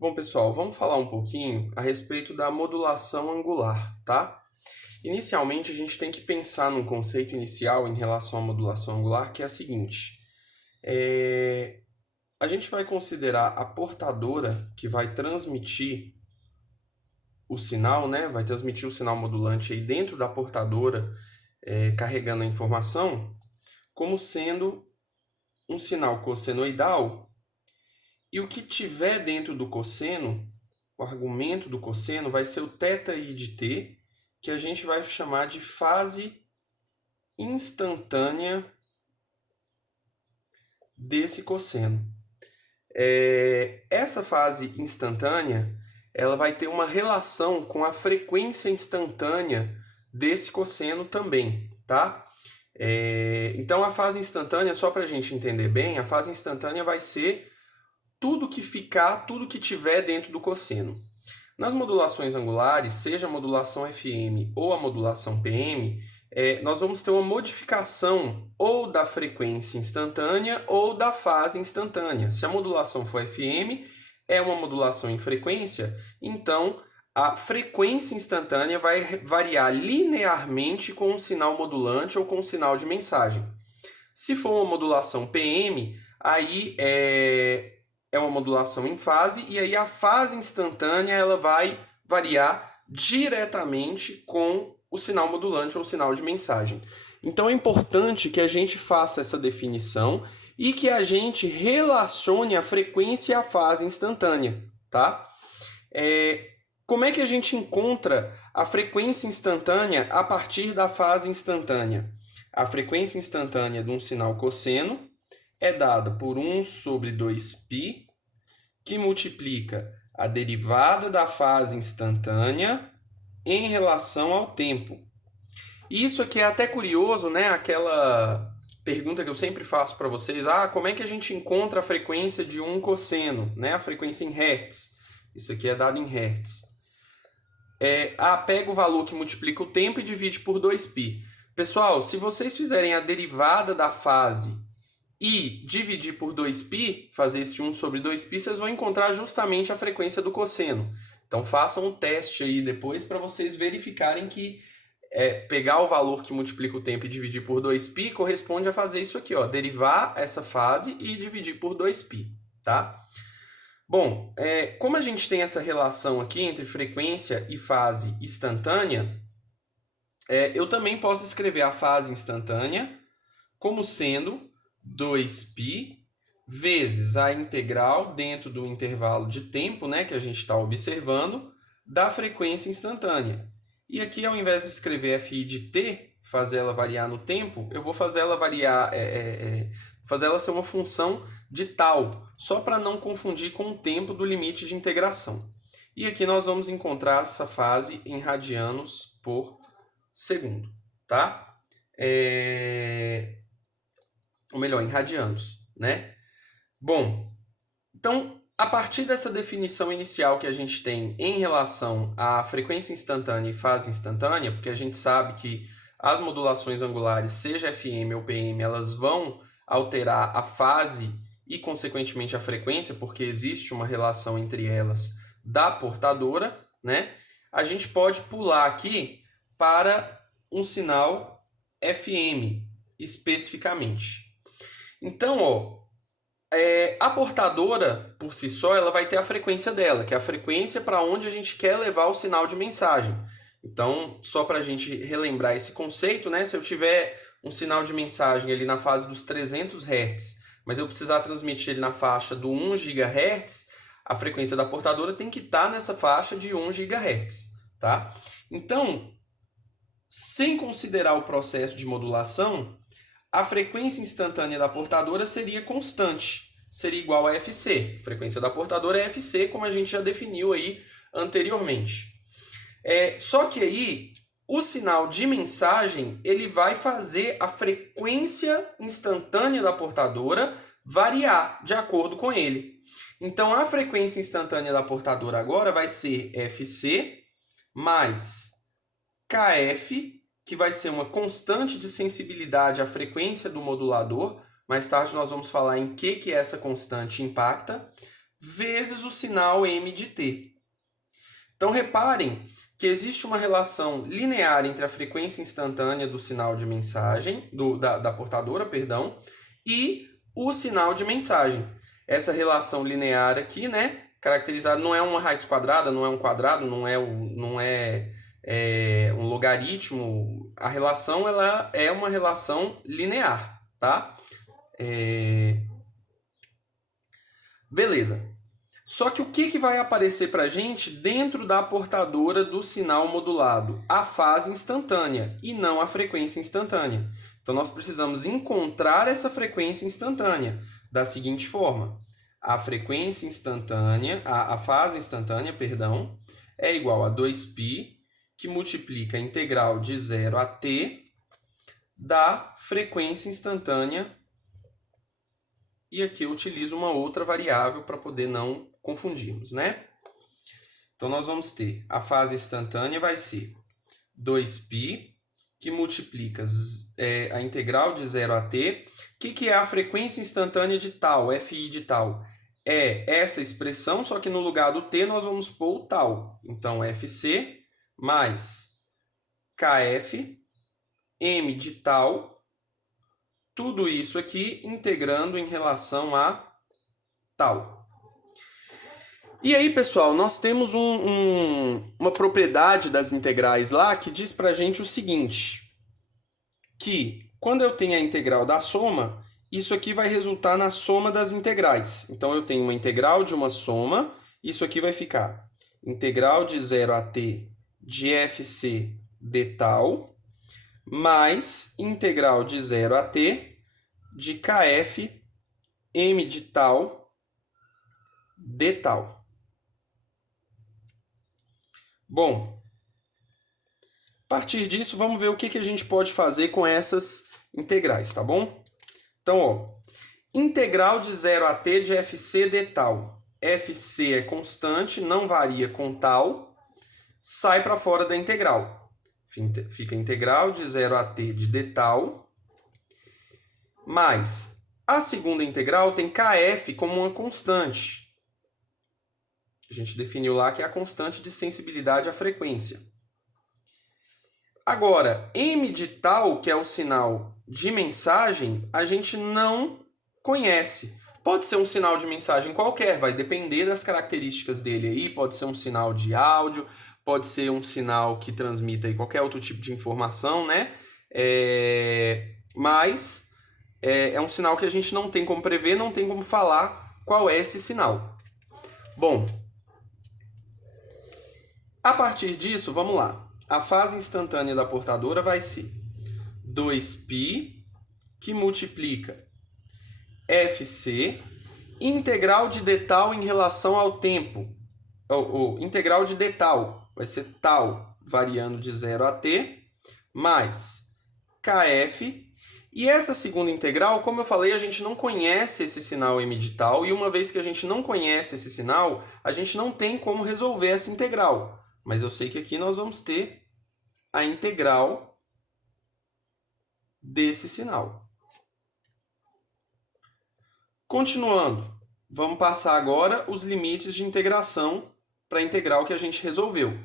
Bom, pessoal, vamos falar um pouquinho a respeito da modulação angular, tá? Inicialmente, a gente tem que pensar num conceito inicial em relação à modulação angular, que é a seguinte. A gente vai considerar a portadora que vai transmitir o sinal, né? Vai transmitir o sinal modulante aí dentro da portadora, carregando a informação, como sendo um sinal cossenoidal. E o que tiver dentro do cosseno, o argumento do cosseno, vai ser o θi de t, que a gente vai chamar de fase instantânea desse cosseno. Essa fase instantânea, ela vai ter uma relação com a frequência instantânea desse cosseno também, tá? Então, a fase instantânea, só para a gente entender bem, a fase instantânea vai ser tudo que tiver dentro do cosseno. Nas modulações angulares, seja a modulação FM ou a modulação PM, nós vamos ter uma modificação ou da frequência instantânea ou da fase instantânea. Se a modulação for FM, é uma modulação em frequência, então a frequência instantânea vai variar linearmente com um sinal modulante ou com um sinal de mensagem. Se for uma modulação PM, aí é uma modulação em fase, e aí a fase instantânea ela vai variar diretamente com o sinal modulante ou sinal de mensagem. Então é importante que a gente faça essa definição e que a gente relacione a frequência e a fase instantânea, tá? Como é que a gente encontra a frequência instantânea a partir da fase instantânea? A frequência instantânea de um sinal cosseno é dada por 1 sobre 2π, que multiplica a derivada da fase instantânea em relação ao tempo. Isso aqui é até curioso, né? Aquela pergunta que eu sempre faço para vocês, como é que a gente encontra a frequência de um cosseno, né? A frequência em hertz. Isso aqui é dado em hertz. Pega o valor que multiplica o tempo e divide por 2π. Pessoal, se vocês fizerem a derivada da fase e dividir por 2π, fazer esse 1 sobre 2π, vocês vão encontrar justamente a frequência do cosseno. Então façam um teste aí depois para vocês verificarem que pegar o valor que multiplica o tempo e dividir por 2π corresponde a fazer isso aqui, ó, derivar essa fase e dividir por 2π, tá? Bom, como a gente tem essa relação aqui entre frequência e fase instantânea, eu também posso escrever a fase instantânea como sendo 2π vezes a integral dentro do intervalo de tempo, né, que a gente está observando, da frequência instantânea. E aqui, ao invés de escrever fi de t, fazer ela variar no tempo, eu vou fazer ela variar, fazer ela ser uma função de tal, só para não confundir com o tempo do limite de integração. E aqui nós vamos encontrar essa fase em radianos por segundo, tá? Ou melhor, em radianos, né? Bom, então, a partir dessa definição inicial que a gente tem em relação à frequência instantânea e fase instantânea, porque a gente sabe que as modulações angulares, seja FM ou PM, elas vão alterar a fase e, consequentemente, a frequência, porque existe uma relação entre elas da portadora, né? A gente pode pular aqui para um sinal FM, especificamente. Então, a portadora, por si só, ela vai ter a frequência dela, que é a frequência para onde a gente quer levar o sinal de mensagem. Então, só para a gente relembrar esse conceito, né? Se eu tiver um sinal de mensagem ali na fase dos 300 Hz, mas eu precisar transmitir ele na faixa do 1 GHz, a frequência da portadora tem que estar nessa faixa de 1 GHz, tá? Então, sem considerar o processo de modulação, a frequência instantânea da portadora seria constante, seria igual a Fc. A frequência da portadora é Fc, como a gente já definiu aí anteriormente. Só que aí, o sinal de mensagem, ele vai fazer a frequência instantânea da portadora variar de acordo com ele. Então, a frequência instantânea da portadora agora vai ser Fc mais Kf, que vai ser uma constante de sensibilidade à frequência do modulador. Mais tarde nós vamos falar em que essa constante impacta, vezes o sinal m de t. Então, reparem que existe uma relação linear entre a frequência instantânea do sinal de mensagem, da portadora, perdão, e o sinal de mensagem. Essa relação linear aqui, né, caracterizada, não é uma raiz quadrada, não é um quadrado, não é um logaritmo. A relação ela é uma relação linear, tá? Beleza. Só que o que vai aparecer para a gente dentro da portadora do sinal modulado? A fase instantânea e não a frequência instantânea. Então, nós precisamos encontrar essa frequência instantânea da seguinte forma. A frequência instantânea, a fase instantânea, perdão, é igual a 2π, que multiplica a integral de 0 a t da frequência instantânea. E aqui eu utilizo uma outra variável para poder não confundirmos, né? Então, nós vamos ter a fase instantânea vai ser 2π, que multiplica a integral de 0 a t. O que é a frequência instantânea de tal, fi de tal? É essa expressão, só que no lugar do t nós vamos pôr o tal. Então, fc mais kf, m de tal, tudo isso aqui integrando em relação a tal. E aí, pessoal, nós temos uma propriedade das integrais lá que diz pra gente o seguinte, que quando eu tenho a integral da soma, isso aqui vai resultar na soma das integrais. Então, eu tenho uma integral de uma soma, isso aqui vai ficar integral de 0 a t de fc de tal, mais integral de 0 a t de kf m de tal de tal. Bom, a partir disso, vamos ver o que a gente pode fazer com essas integrais, tá bom? Então, ó, integral de 0 a t de fc de tal. Fc é constante, não varia com tal, sai para fora da integral. Fica integral de 0 a t de d tal, mais a segunda integral tem kf como uma constante. A gente definiu lá que é a constante de sensibilidade à frequência. Agora, m de tal, que é o sinal de mensagem, a gente não conhece. Pode ser um sinal de mensagem qualquer, vai depender das características dele aí, pode ser um sinal de áudio, pode ser um sinal que transmita aí qualquer outro tipo de informação, né? Mas é um sinal que a gente não tem como prever, não tem como falar qual é esse sinal. Bom, a partir disso, vamos lá. A fase instantânea da portadora vai ser 2π, que multiplica fc, integral de d tal em relação ao tempo. Ou integral de d tal vai ser tal, variando de 0 a t, mais kf. E essa segunda integral, como eu falei, a gente não conhece esse sinal m de tal, e uma vez que a gente não conhece esse sinal, a gente não tem como resolver essa integral. Mas eu sei que aqui nós vamos ter a integral desse sinal. Continuando, vamos passar agora os limites de integração para a integral que a gente resolveu.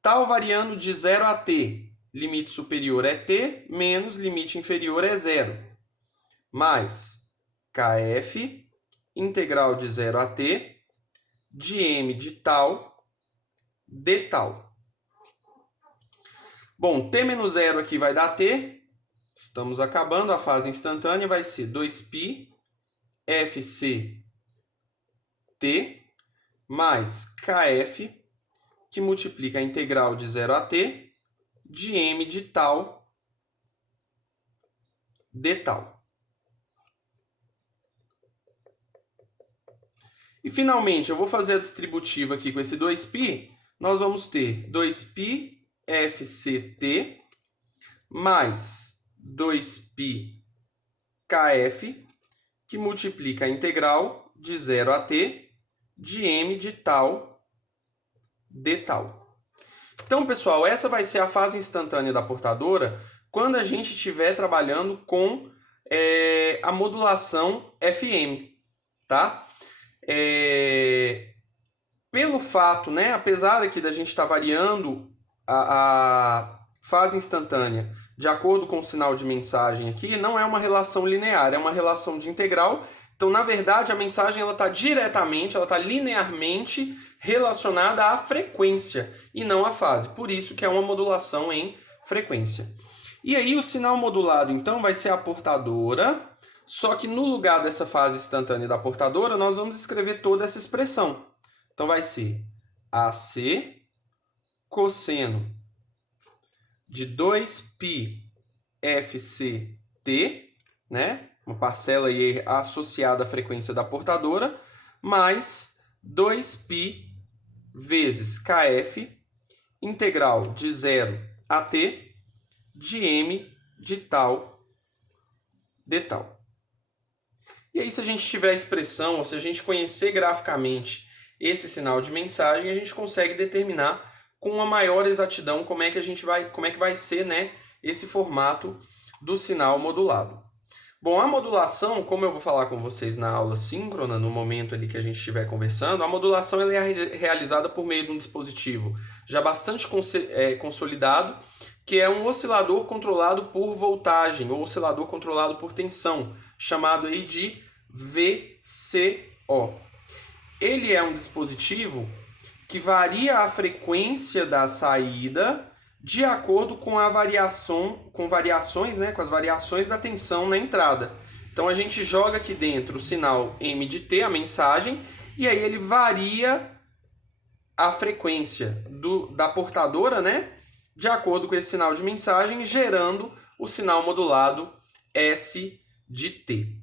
Tal variando de 0 a t, limite superior é t, menos limite inferior é 0. Mais kf, integral de 0 a t, de m de tal, de tal. Bom, t menos 0 aqui vai dar t. Estamos acabando. A fase instantânea vai ser 2π fc t mais kf, que multiplica a integral de 0 a t de m de tal de tal. E finalmente, eu vou fazer a distributiva aqui com esse 2π. Nós vamos ter 2π fct mais 2π kf, que multiplica a integral de 0 a t de m de tal de tal. Então, pessoal, essa vai ser a fase instantânea da portadora quando a gente estiver trabalhando com a modulação FM, tá? pelo fato, né, apesar aqui da gente estar variando a fase instantânea de acordo com o sinal de mensagem aqui, não é uma relação linear, é uma relação de integral. Então, na verdade, a mensagem ela está diretamente, ela está linearmente relacionada à frequência e não à fase. Por isso que é uma modulação em frequência. E aí o sinal modulado, então, vai ser a portadora, só que no lugar dessa fase instantânea da portadora, nós vamos escrever toda essa expressão. Então, vai ser AC cosseno de 2π FCT, né? Uma parcela aí associada à frequência da portadora, mais 2π vezes KF, integral de 0 a T, de M de tal de tal. E aí, se a gente tiver a expressão, ou se a gente conhecer graficamente esse sinal de mensagem, a gente consegue determinar com uma maior exatidão como é que vai ser, né, esse formato do sinal modulado. Bom, a modulação, como eu vou falar com vocês na aula síncrona, no momento ali que a gente estiver conversando, a modulação ela é realizada por meio de um dispositivo já bastante consolidado, que é um oscilador controlado por voltagem, ou oscilador controlado por tensão, chamado aí de VCO. Ele é um dispositivo que varia a frequência da saída de acordo com a com as variações da tensão na entrada. Então a gente joga aqui dentro o sinal M de T, a mensagem, e aí ele varia a frequência da portadora, né, de acordo com esse sinal de mensagem, gerando o sinal modulado S de T.